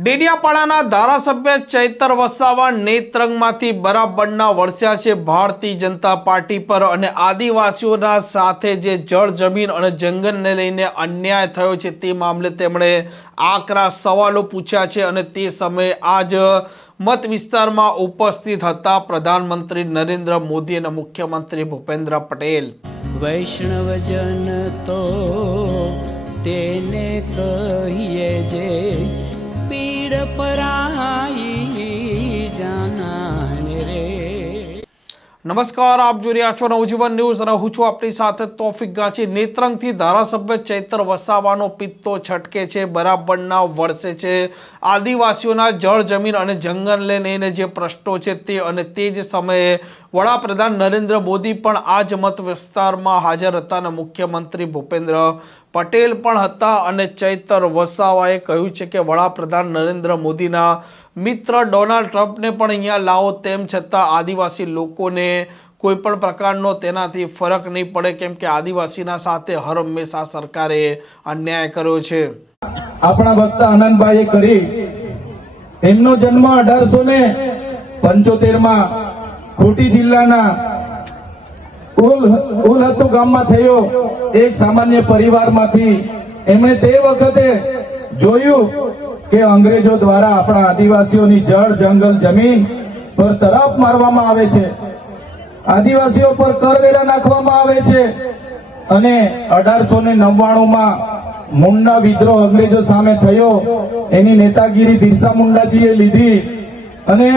ડેડિયાપાડાના ધારાસભ્ય ચૈતર વસાવા નેત્રંગમાંથી બરાબરના વરસ્યા છે ભારતીય જનતા પાર્ટી પર અને આદિવાસીઓના સાથે જે જળ જમીન અને જંગલને લઈને અન્યાય થયો છે તે મામલે તેમણે આકરા સવાલો પૂછ્યા છે અને તે સમયે આજ મત વિસ્તારમાં ઉપસ્થિત હતા પ્રધાનમંત્રી નરેન્દ્ર મોદી અને મુખ્યમંત્રી ભૂપેન્દ્ર પટેલ વૈષ્ણવજન તો તેને કહીએ જે પીડ પરાઈ નમસ્કાર આપ જોઈ રહ્યા છો નવજીવન ન્યૂઝ અને હું છું આપણી સાથે તોફિક ગાંચી નેત્રંગથી ધારાસભ્ય ચૈતર વસાવાનો પિત્તો છટકે છે બરાબરના વળસે છે આદિવાસીઓના જળ જમીન અને જંગલને લઈને જે પ્રશ્નો છે તે અને તે જ સમયે વડાપ્રધાન નરેન્દ્ર મોદી પણ આ જ મત વિસ્તારમાં હાજર હતા અને મુખ્યમંત્રી ભૂપેન્દ્ર પટેલ પણ હતા અને ચૈતર વસાવાએ કહ્યું છે કે વડાપ્રધાન નરેન્દ્ર મોદીના મિત્ર ડોનાલ્ડ ટ્રમ્પને પણ અહીંયા લાવો તેમ છતાં આદિવાસી લોકોને કોઈ પણ પ્રકારનો તેનાથી ફરક નહીં પડે કેમ કે આદિવાસીના સાથે હર હંમેશા સરકારે અન્યાય કર્યો છે આપણા વક્તા આનંદભાઈએ કરી એમનો જન્મ અઢારસો ને પંચોતેર માં ખોટી જિલ્લાના ઉલહતુ ગામમાં થયો એક સામાન્ય પરિવારમાંથી એમણે તે વખતે જોયું કે અંગ્રેજો દ્વારા આપણા આદિવાસીઓની જળ જંગલ જમીન પર તરફ મારવામાં આવે છે આદિવાસીઓ પર કરવેરા નાખવામાં આવે છે અને અઢારસો ને નવ્વાણુંમાં મુંડા વિદ્રોહ અંગ્રેજો સામે થયો એની નેતાગીરી બિરસા મુંડાજીએ લીધી અને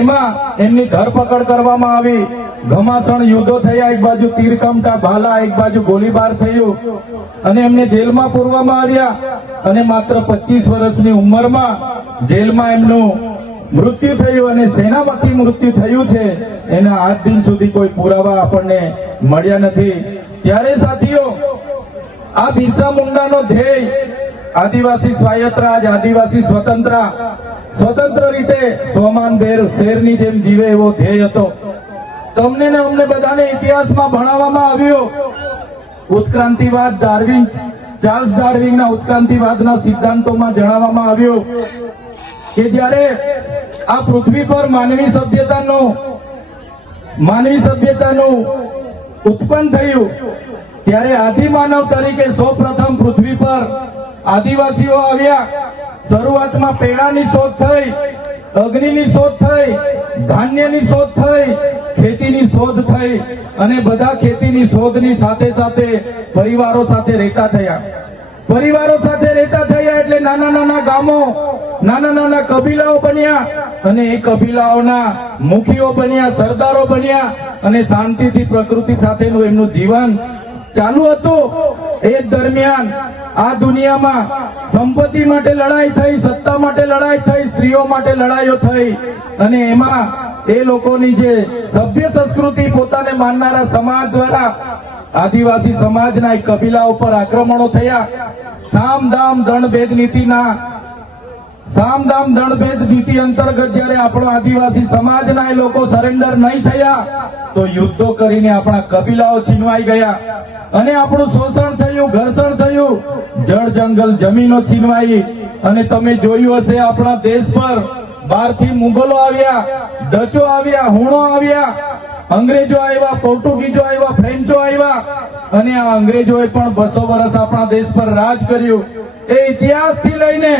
એમાં એમની ધરપકડ કરવામાં આવી ઘમાસણ યુદ્ધો થયા એક બાજુ તીરકમટા ભાલા એક બાજુ ગોળીબાર થયું અને એમને જેલમાં પૂરવામાં આવ્યા અને માત્ર પચીસ વર્ષની ઉંમરમાં જેલમાં એમનું મૃત્યુ થયું અને સેનામાંથી મૃત્યુ થયું છે એના આજ દિન સુધી કોઈ પુરાવા આપણને મળ્યા નથી ત્યારે સાથીઓ આ બિરસા નો ધ્યેય આદિવાસી સ્વાયત્ત આદિવાસી સ્વતંત્ર સ્વતંત્ર રીતે સોમાન ભેર શેરની જેમ જીવે એવો ધ્યેય હતો તમને ને અમને બધાને ઇતિહાસમાં ભણાવવામાં આવ્યો ઉત્ક્રાંતિવાદ ડાર્વિન ચાર્લ્સ ડાર્વિનના ઉત્ક્રાંતિવાદના સિદ્ધાંતોમાં જણાવવામાં આવ્યો કે જ્યારે આ પૃથ્વી પર માનવી સભ્યતાનો માનવી સભ્યતાનું ઉત્પન્ન થયું ત્યારે આદિમાનવ તરીકે સૌ પ્રથમ પૃથ્વી પર આદિવાસીઓ આવ્યા શરૂઆતમાં પેડાની શોધ થઈ અગ્નિની શોધ થઈ ધાન્યની શોધ થઈ ખેતીની શોધ થઈ અને બધા ખેતીની શોધની સાથે સાથે પરિવારો સાથે રહેતા થયા પરિવારો સાથે રહેતા થયા એટલે નાના નાના ગામો નાના નાના કબીલાઓ બન્યા અને એ કબીલાઓના મુખીઓ બન્યા સરદારો બન્યા અને શાંતિથી પ્રકૃતિ સાથેનું એમનું જીવન ચાલુ હતું એ દરમિયાન આ દુનિયામાં સંપત્તિ માટે લડાઈ થઈ સત્તા માટે લડાઈ થઈ સ્ત્રીઓ માટે લડાઈઓ થઈ અને એમાં એ લોકોની જે સભ્ય સંસ્કૃતિ પોતાને માનનારા સમાજ દ્વારા આદિવાસી સમાજના એક કબીલા ઉપર આક્રમણો થયા સામ દામ દણ નીતિના સામ દામ દણ નીતિ અંતર્ગત જ્યારે આપણો આદિવાસી સમાજના એ લોકો સરેન્ડર નહીં થયા તો યુદ્ધો કરીને આપણા કબીલાઓ છીનવાઈ ગયા અને આપણું શોષણ થયું ઘર્ષણ થયું જળ જંગલ જમીનો છીનવાઈ અને તમે જોયું હશે આપણા દેશ પર બહારથી મુગલો આવ્યા ડચો આવ્યા હુણો આવ્યા અંગ્રેજો આવ્યા પોર્ટુગીઝો આવ્યા ફ્રેન્ચો આવ્યા અને આ અંગ્રેજોએ પણ બસો વર્ષ આપણા દેશ પર રાજ કર્યું એ ઇતિહાસથી લઈને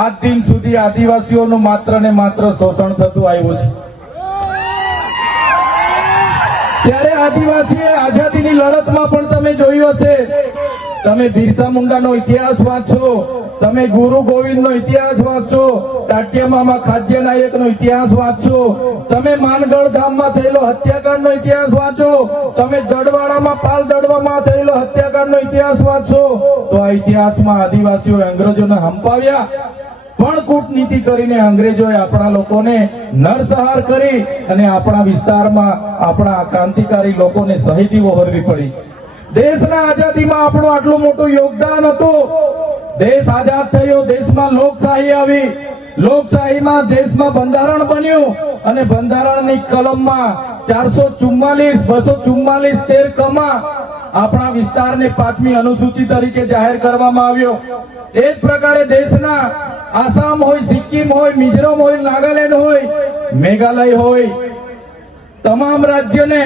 આજ દિન સુધી આદિવાસીઓનું માત્ર ને માત્ર શોષણ થતું આવ્યું છે ત્યારે આદિવાસી આઝાદીની લડતમાં પણ તમે જોયું હશે તમે બિરસા મુંડાનો ઇતિહાસ વાંચો તમે ગુરુ ગોવિંદ નો ઇતિહાસ વાંચશો ટાટિયામામા ખાદ્ય નાયક નો ઇતિહાસ વાંચશો તમે માનગઢ ધામમાં થયેલો હત્યાકાંડ નો ઇતિહાસ વાંચો તમે દડવાડામાં પાલ દડવામાં થયેલો હત્યાકાંડ નો ઇતિહાસ વાંચશો તો આ ઇતિહાસમાં આદિવાસીઓ અંગ્રેજોને હંપાવ્યા પણ કૂટનીતિ કરીને અંગ્રેજો આપણા લોકોને નરસહાર કરી અને આપણા વિસ્તારમાં આપણા ક્રાંતિકારી લોકોને શહીદી વહોરવી પડી દેશના આઝાદીમાં આપણું આટલું મોટું યોગદાન હતું દેશ આઝાદ થયો દેશમાં લોકશાહી આવી લોકશાહીમાં દેશમાં બંધારણ બન્યું અને બંધારણની કલમમાં ચારસો ચુમ્માલીસ બસો ચુમ્માલીસ તેર કમાં આપણા વિસ્તારને પાંચમી અનુસૂચિ તરીકે જાહેર કરવામાં આવ્યો એ જ પ્રકારે દેશના આસામ હોય સિક્કિમ હોય મિઝોરમ હોય નાગાલેન્ડ હોય મેઘાલય હોય તમામ રાજ્યને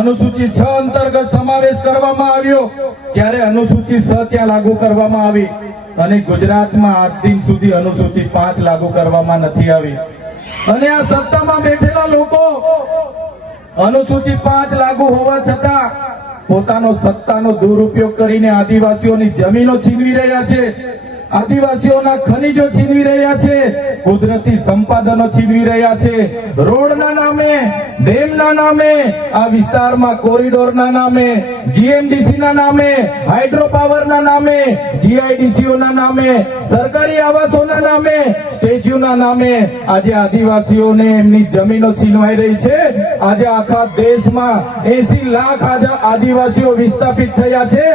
અનુસૂચિ છ અંતર્ગત સમાવેશ કરવામાં આવ્યો ત્યારે અનુસૂચિ છ ત્યાં લાગુ કરવામાં આવી અને ગુજરાતમાં આજ દિન સુધી અનુસૂચિત પાંચ લાગુ કરવામાં નથી આવી અને આ સત્તામાં બેઠેલા લોકો અનુસૂચિત પાંચ લાગુ હોવા છતાં પોતાનો સત્તાનો દુરુપયોગ કરીને આદિવાસીઓની જમીનો છીનવી રહ્યા છે આદિવાસીઓના ખનીજો છીનવી રહ્યા છે કુદરતી સંપાદનો છીનવી રહ્યા છે રોડના નામે ડેમના નામે આ વિસ્તારમાં કોરિડોરના નામે જીએમડીસીના નામે હાઇડ્રોપાવરના નામે જીઆઈડીસીઓના નામે સરકારી આવાસોના નામે સ્ટેચ્યુના નામે આજે આદિવાસીઓને એમની જમીનો છીનવાઈ રહી છે આજે આખા દેશમાં એસી લાખ આદિવાસીઓ વિસ્થાપિત થયા છે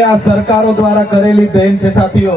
એ આ સરકારો દ્વારા કરેલી દેન છે સાથીઓ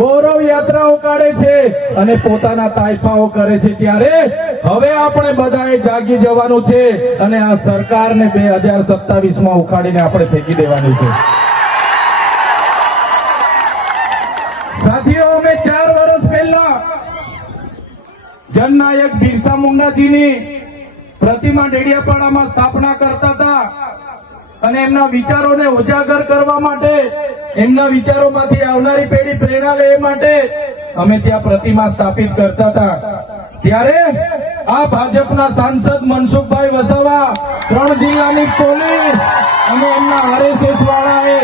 ગૌરવ યાત્રાઓ કાઢે છે અને પોતાના તાઇફાઓ કરે છે ત્યારે હવે આપણે બધાએ જાગી જવાનું છે અને આ સરકારને બે હજાર સત્તાવીસ માં ઉખાડીને આપણે ફેંકી દેવાની છે સાથીઓ અમે ચાર વર્ષ પહેલા જનનાયક બિરસા મુંડાજીની પ્રતિમા ડેડિયાપાડામાં સ્થાપના કરતા હતા અને એમના વિચારોને ઉજાગર કરવા માટે એમના વિચારોમાંથી આવનારી પેઢી પ્રેરણા લે માટે અમે ત્યાં પ્રતિમા સ્થાપિત કરતા હતા ત્યારે આ ભાજપના સાંસદ મનસુખભાઈ વસાવા ત્રણ જિલ્લાની પોલીસ અને એમના આરએસએસ વાળાએ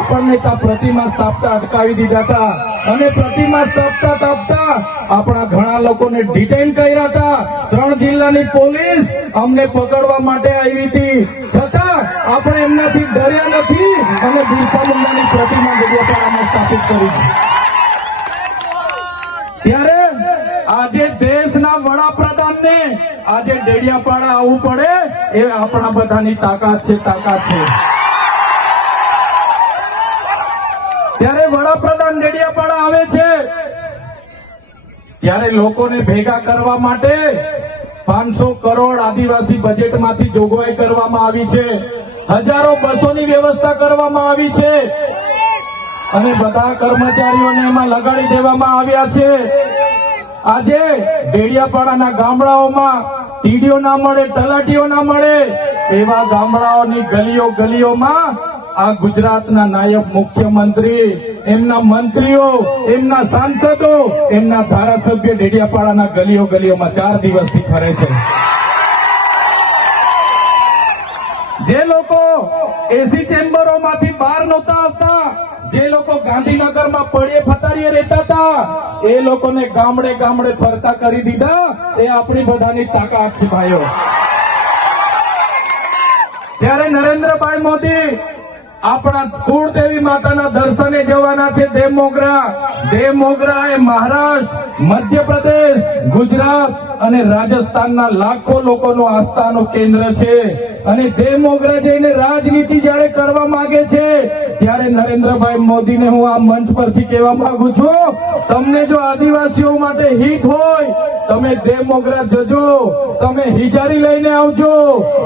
આપણને ત્યાં પ્રતિમા સ્થાપતા અટકાવી દીધા હતા અને પ્રતિમા સ્થાપતા સ્થાપતા આપણા ઘણા લોકોને ડિટેન કર્યા હતા ત્રણ જિલ્લાની પોલીસ અમને પકડવા માટે આવી હતી છતાં આપણે એમનાથી ડર્યા નથી અને બિરસા મુંડાની પ્રતિમા જગ્યા પર અમે સ્થાપિત કરી છે ત્યારે આજે દેશના વડાપ્રધાનને આજે ડેડિયાપાડા આવવું પડે એ આપણા બધાની તાકાત છે તાકાત છે ભગવાન ડેડિયાપાડા આવે છે ત્યારે લોકોને ભેગા કરવા માટે પાંચસો કરોડ આદિવાસી બજેટમાંથી જોગવાઈ કરવામાં આવી છે હજારો બસોની વ્યવસ્થા કરવામાં આવી છે અને બધા કર્મચારીઓને એમાં લગાડી દેવામાં આવ્યા છે આજે ડેડિયાપાડાના ગામડાઓમાં ટીડીઓ ના મળે તલાટીઓ ના મળે એવા ગામડાઓની ગલીઓ ગલીઓમાં આ ગુજરાતના નાયબ મુખ્યમંત્રી એમના મંત્રીઓ એમના સાંસદો એમના ધારાસભ્ય ડેડિયાપાડાના ગલીઓ ગલીઓમાં ચાર દિવસથી ફરે છે જે લોકો એસી ચેમ્બરોમાંથી બહાર નહોતા આવતા જે લોકો ગાંધીનગરમાં પડે ફતારીએ રહેતા હતા એ લોકોને ગામડે ગામડે ફરતા કરી દીધા એ આપણી બધાની તાકાત છે ભાઈઓ ત્યારે નરેન્દ્રભાઈ મોદી આપણા કુળદેવી માતાના દર્શને જવાના છે દેવ મોગરા દેવ મોગરા એ મહારાષ્ટ્ર મધ્યપ્રદેશ ગુજરાત અને રાજસ્થાનના લાખો લોકોનું આસ્થાનું કેન્દ્ર છે અને તે જઈને રાજનીતિ જ્યારે કરવા માંગે છે ત્યારે નરેન્દ્રભાઈ મોદીને હું આ મંચ પરથી કહેવા માંગુ છું તમને જો આદિવાસીઓ માટે હિત હોય તમે દે જજો તમે હિજારી લઈને આવજો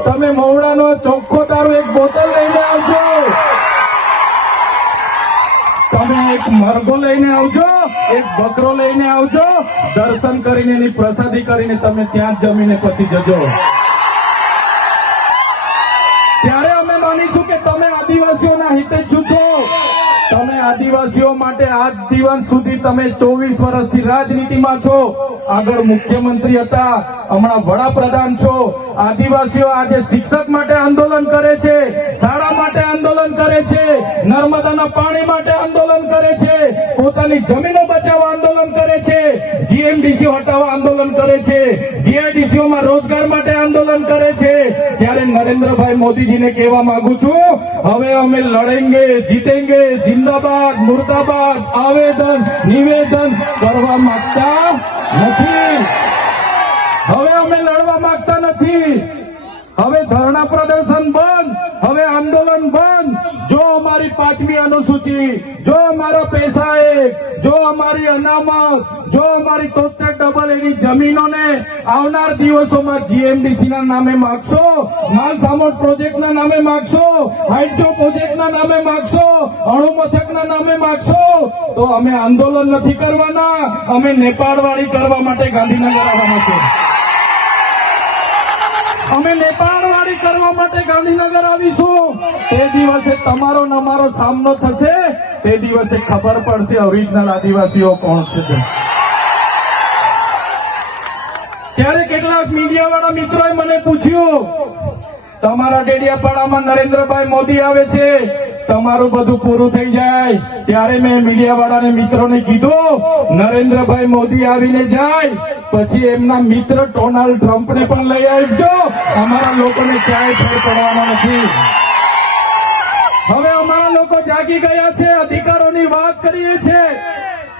તમે મોવડાનો ચોખ્ખો તારો એક બોટલ લઈને આવજો તમે એક મરઘો લઈને આવજો એક બકરો લઈને આવજો દર્શન કરીને એની પ્રસાદી કરીને તમે ત્યાં જમીને પછી જજો ત્યારે અમે માનીશું કે તમે આદિવાસીઓના હિતેચ્છુ છો તમે આદિવાસીઓ માટે આજ દિવસ સુધી તમે ચોવીસ વર્ષથી રાજનીતિમાં છો આગળ મુખ્યમંત્રી હતા હમણાં વડાપ્રધાન છો આદિવાસીઓ આજે શિક્ષક માટે આંદોલન કરે છે શાળા માટે આંદોલન કરે છે નર્મદાના પાણી માટે આંદોલન કરે છે પોતાની જમીનો બચાવવા આંદોલન કરે છે જીએમડીસી હટાવવા આંદોલન કરે છે જીઆઈડીસીઓમાં રોજગાર માટે આંદોલન કરે છે ત્યારે નરેન્દ્રભાઈ મોદીજીને કહેવા માંગુ છું હવે અમે લડેંગે જીતેંગે જિંદાબાદ મુર્દાબાદ આવેદન નિવેદન કરવા માંગતા નથી હવે અમે લડવા માંગતા નથી હવે ધરણા પ્રદર્શન બંધ પાંચમી અનુસૂચિ જો અમારા પૈસા એક જો અમારી અનામત જો અમારી તોતેર ડબલ એવી જમીનોને આવનાર દિવસોમાં જીએમડીસી ના નામે માગશો માલ સામાન પ્રોજેક્ટ ના નામે માગશો હાઇડ્રો પ્રોજેક્ટ ના નામે માગશો અણુ મથક ના નામે માગશો તો અમે આંદોલન નથી કરવાના અમે નેપાળવાળી કરવા માટે ગાંધીનગર આવવાના છે અમે નેપાળ લડાઈ કરવા માટે ગાંધીનગર આવીશું તે દિવસે તમારો નમારો સામનો થશે તે દિવસે ખબર પડશે ઓરિજિનલ આદિવાસીઓ કોણ છે ત્યારે કેટલાક મીડિયા વાળા મિત્રોએ મને પૂછ્યું તમારા ડેડિયાપાડામાં નરેન્દ્રભાઈ મોદી આવે છે તમારું બધું પૂરું થઈ જાય ત્યારે મેં મીડિયા વાળાને મિત્રોને કીધું નરેન્દ્રભાઈ મોદી આવીને જાય પછી એમના મિત્ર ડોનાલ્ડ ને પણ લઈ આવજો અમારા લોકોને ક્યાંય ફેર પડવાનો નથી હવે અમારા લોકો જાગી ગયા છે અધિકારોની વાત કરીએ છીએ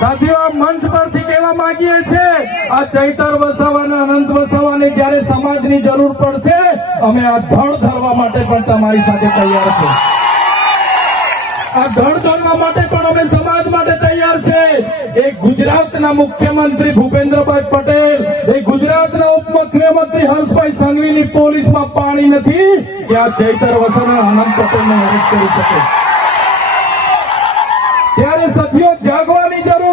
સાથીઓ મંચ પરથી કહેવા માંગીએ છીએ આ ચૈતર વસાવાના અનંત વસાવાને જ્યારે સમાજની જરૂર પડશે અમે આ ધડ ધરવા માટે પણ તમારી સાથે તૈયાર છે આ ધડ ધરવા માટે પણ અમે સમાજ માટે તૈયાર છે એ ગુજરાતના મુખ્યમંત્રી ભૂપેન્દ્રભાઈ પટેલ એ ગુજરાતના ઉપમુખ્યમંત્રી હર્ષભાઈ સંઘવીની પોલીસમાં પાણી નથી કે આ ચૈતર વસાવા અનંત પટેલને અરેસ્ટ કરી શકે ત્યારે સથીઓ જાગવાની જરૂર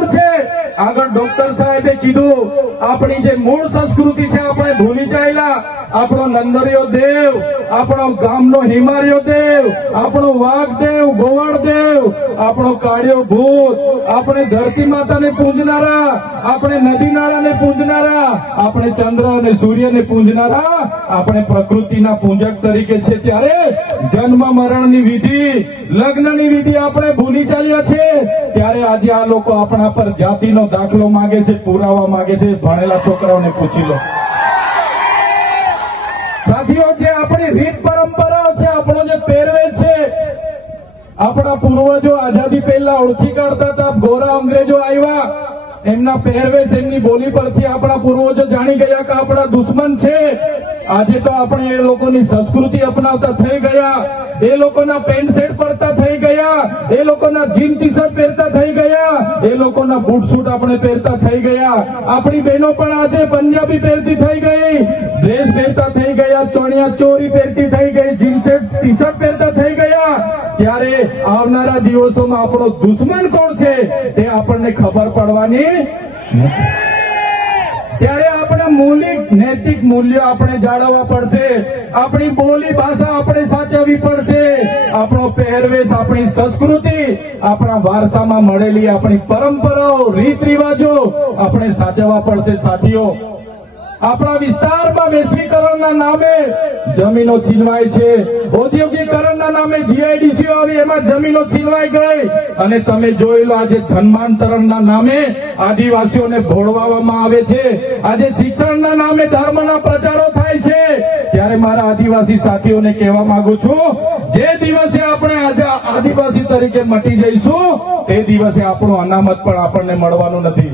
આગળ ડોક્ટર સાહેબે કીધું આપણી જે મૂળ સંસ્કૃતિ છે આપણે ભૂલી ચાલ્યા આપણો નંદરિયો દેવ આપણો ગામનો હિમાર્યો દેવ આપણો વાઘદેવ ગોવાળ દેવ આપણો કાળિયો ભૂત આપણે ધરતી માતાને પૂંજનારા આપણે નદી નાળાને પૂંજનારા આપણે ચંદ્ર અને સૂર્યને પૂંજનારા આપણે પ્રકૃતિના પૂજક તરીકે છે ત્યારે જન્મ મરણની વિધિ લગ્નની વિધિ આપણે ભૂલી ચાલ્યા છે ત્યારે આજે આ લોકો આપણા પર જાતિનો દાખલો માંગે છે પુરાવા માંગે છે ભણેલા છોકરાઓને પૂછી લો સાથીઓ જે આપણી રીત પરંપરાઓ છે આપણો જે પહેરવેશ છે આપણા પૂર્વજો આઝાદી પહેલા ઓળખી કાઢતા હતા ગોરા અંગ્રેજો આવ્યા એમના પહેરવેશ એમની બોલી પરથી આપણા પૂર્વજો જાણી ગયા કે આપણા દુશ્મન છે આજે તો આપણે એ લોકોની સંસ્કૃતિ અપનાવતા થઈ ગયા એ લોકોના પેન્ટ શર્ટ પહેરતા થઈ ગયા એ લોકોના જીન ટી શર્ટ પહેરતા થઈ ગયા એ લોકોના બૂટ સૂટ આપણે પહેરતા થઈ ગયા આપણી બહેનો પણ આજે પંજાબી પહેરતી થઈ ગઈ ડ્રેસ પહેરતા થઈ ગયા ચણિયા ચોરી પહેરતી થઈ ગઈ જીન શર્ટ ટી શર્ટ પહેરતા થઈ ગયા ત્યારે આવનારા દિવસોમાં આપણો દુશ્મન કોણ છે તે આપણને ખબર પડવાની ત્યારે મૂલિક નૈતિક મૂલ્યો આપણે જાળવવા પડશે આપણી બોલી ભાષા આપણે સાચવવી પડશે આપણો પહેરવેશ આપણી સંસ્કૃતિ આપણા વારસામાં મળેલી આપણી પરંપરાઓ રીત રિવાજો આપણે સાચવવા પડશે સાથીઓ આપણા વિસ્તારમાં વૈશ્વિકરણના નામે જમીનો છીનવાય છે ઔદ્યોગિકરણના નામે જીઆઈડીસીઓ આવી એમાં જમીનો છીનવાઈ ગઈ અને તમે જોયેલું આજે ધર્માંતરણના નામે આદિવાસીઓને ભોળવામાં આવે છે આજે શિક્ષણના નામે ધર્મના પ્રચારો થાય છે ત્યારે મારા આદિવાસી સાથીઓને કહેવા માંગુ છું જે દિવસે આપણે આજે આદિવાસી તરીકે મટી જઈશું તે દિવસે આપણું અનામત પણ આપણને મળવાનું નથી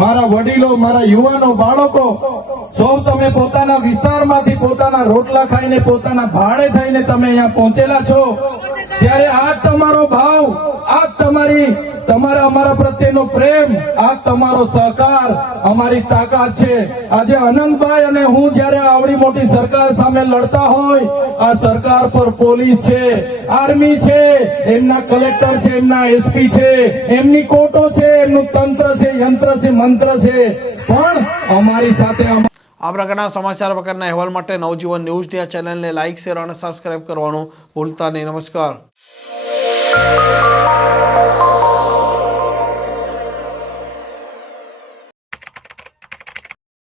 મારા વડીલો મારા યુવાનો બાળકો સૌ તમે પોતાના વિસ્તારમાંથી પોતાના રોટલા ખાઈને પોતાના ભાડે થઈને તમે અહીંયા પહોંચેલા છો ત્યારે આ તમારો ભાવ આ તમારી તમારા અમારા પ્રત્યેનો પ્રેમ આ તમારો સહકાર અમારી તાકાત છે આજે અનંતભાઈ અને હું જ્યારે આવડી મોટી સરકાર સામે લડતા હોય આ સરકાર પર પોલીસ છે આર્મી છે એમના કલેક્ટર છે એમના એસપી છે એમની કોટો છે એમનું તંત્ર છે યંત્ર છે મંત્ર છે પણ અમારી સાથે આ પ્રકારના સમાચાર પ્રકારના અહેવાલ માટે નવજીવન ન્યૂઝ ડિયા ચેનલને લાઇક શેર અને સબસ્ક્રાઇબ કરવાનું ભૂલતા નહીં નમસ્કાર Música